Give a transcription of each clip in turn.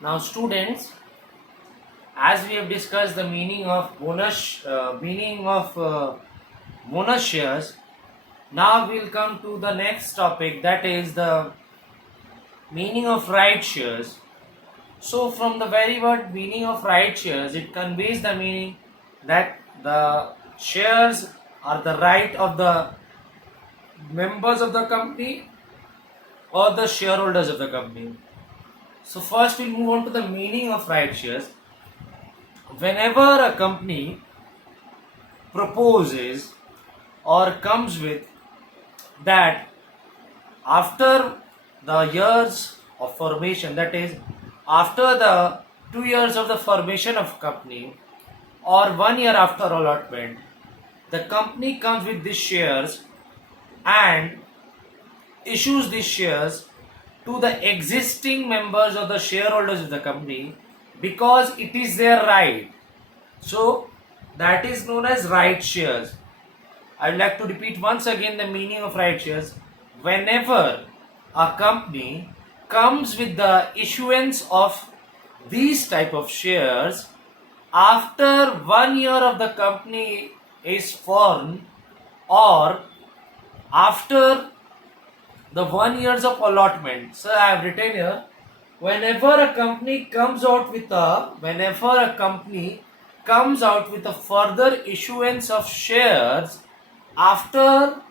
Now, students, as we have discussed the meaning of bonus shares, now we'll come to the next topic, that is the meaning of right shares. So, from the very word meaning of right shares, it conveys the meaning that the shares are the right of the members of the company or the shareholders of the company. So, first we'll move on to the meaning of right shares. Whenever a company proposes or comes with that after the years of formation, that is after the 2 years of the formation of company or 1 year after allotment, the company comes with these shares and issues these shares to the existing members or the shareholders of the company because it is their right. So that is known as right shares. I would like to repeat once again the meaning of right shares. Whenever a company comes with the issuance of these type of shares after 1 year of the company is formed or after the 1 years of allotment. So I have written here, whenever a company comes out with a further issuance of shares after,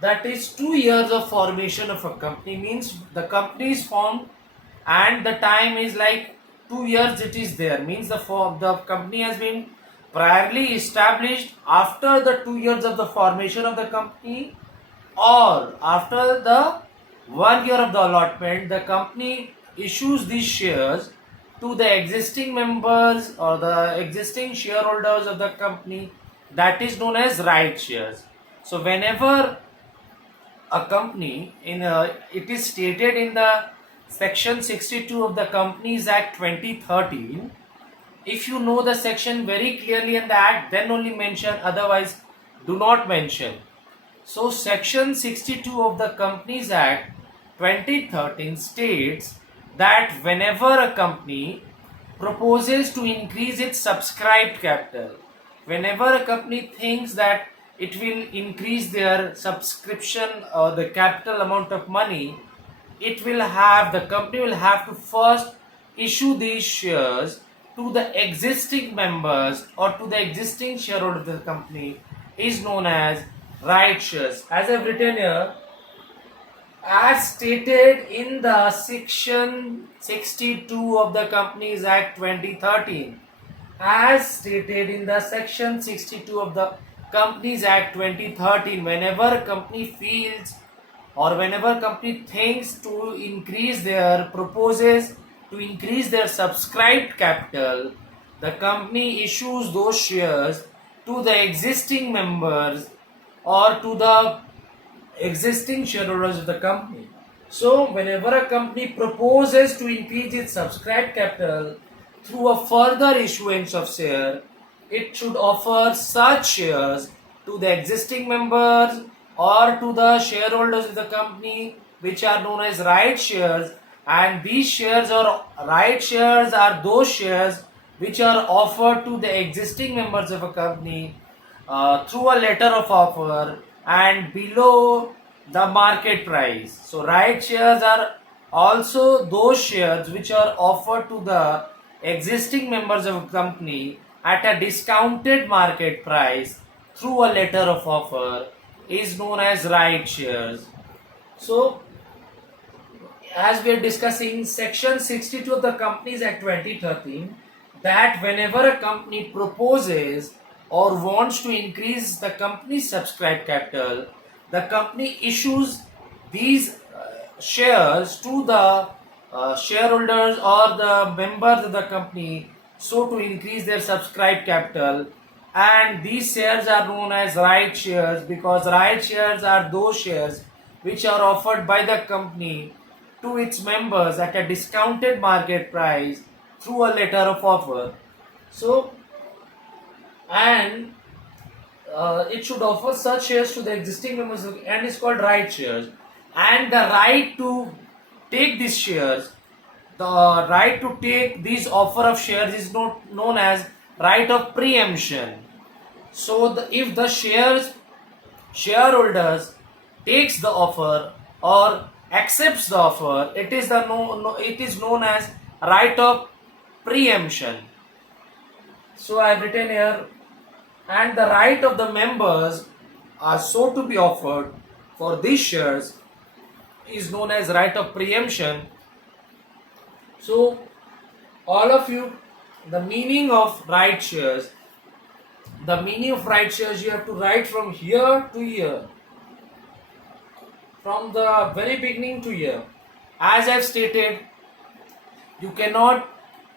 that is, 2 years of formation of a company, means the company is formed and the time is like 2 years it is there, means the company has been priorly established after the 2 years of the formation of the company or after the 1 year of the allotment. The company issues these shares to the existing members or the existing shareholders of the company, that is known as right shares. So whenever a company it is stated in the section 62 of the Companies Act 2013. If you know the section very clearly in the act, then only mention, otherwise do not mention. So section 62 of the Companies Act 2013 states that whenever a company proposes to increase its subscribed capital, whenever a company thinks that it will increase their subscription or the capital amount of money, the company will have to first issue these shares to the existing members or to the existing shareholders of the company, is known as right shares. As I've written here, as stated in the section 62 of the Companies Act 2013, as stated in the section 62 of the Companies Act 2013, whenever a company feels or whenever a company thinks to proposes to increase their subscribed capital, the company issues those shares to the existing members or to the existing shareholders of the company. So, whenever a company proposes to increase its subscribed capital through a further issuance of share, it should offer such shares to the existing members or to the shareholders of the company, which are known as right shares. And these shares or right shares are those shares which are offered to the existing members of a company through a letter of offer and below the market price. So right shares are also those shares which are offered to the existing members of a company at a discounted market price through a letter of offer, is known as right shares. So as we are discussing section 62 of the Companies Act 2013, that whenever a company proposes or wants to increase the company's subscribed capital, the company issues these shares to the shareholders or the members of the company, so to increase their subscribed capital. And these shares are known as right shares because right shares are those shares which are offered by the company to its members at a discounted market price through a letter of offer. So, and it should offer such shares to the existing members and is called right shares. And the right to take these shares the right to take these offer of shares is not known as right of preemption. So if the shareholders takes the offer or accepts the offer, it is it is known as right of preemption. So I have written here, and the right of the members are so to be offered for these shares is known as right of preemption. So all of you, the meaning of right shares, the meaning of right shares you have to write from here to here, from the very beginning to here. As I've stated, you cannot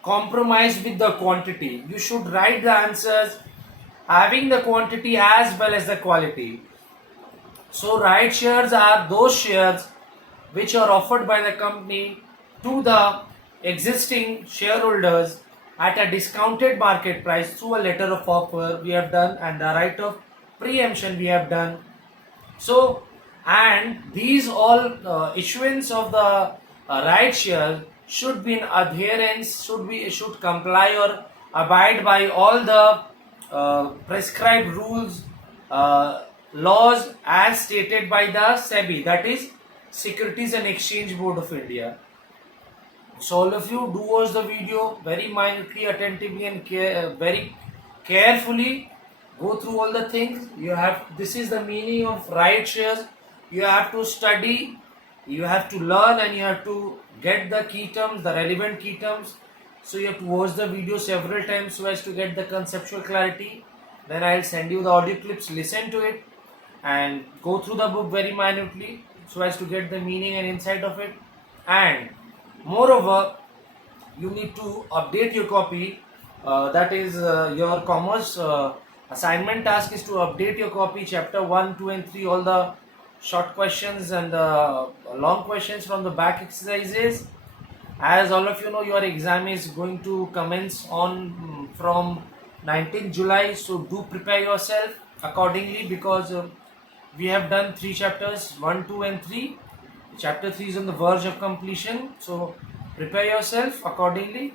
compromise with the quantity. You should write the answers having the quantity as well as the quality. So right shares are those shares which are offered by the company to the existing shareholders at a discounted market price through a letter of offer we have done, and the right of preemption we have done. So, and these all issuance of the right share should be in adherence, should comply or abide by all the prescribed rules, laws as stated by the SEBI, that is Securities and Exchange Board of India. So all of you do watch the video very minutely, attentively, and very carefully. Go through all the things. This is the meaning of right shares. You have to study, you have to learn, and you have to get the key terms, the relevant key terms. So you have to watch the video several times so as to get the conceptual clarity. Then I'll send you the audio clips, listen to it, and go through the book very minutely so as to get the meaning and insight of it. And moreover, you need to update your copy. That is your commerce assignment task is to update your copy, chapter 1, 2 and 3, all the short questions and the long questions from the back exercises. As all of you know, your exam is going to commence on from 19th July, so do prepare yourself accordingly, because we have done 3 chapters, 1, 2 and 3. Chapter 3 is on the verge of completion, so prepare yourself accordingly.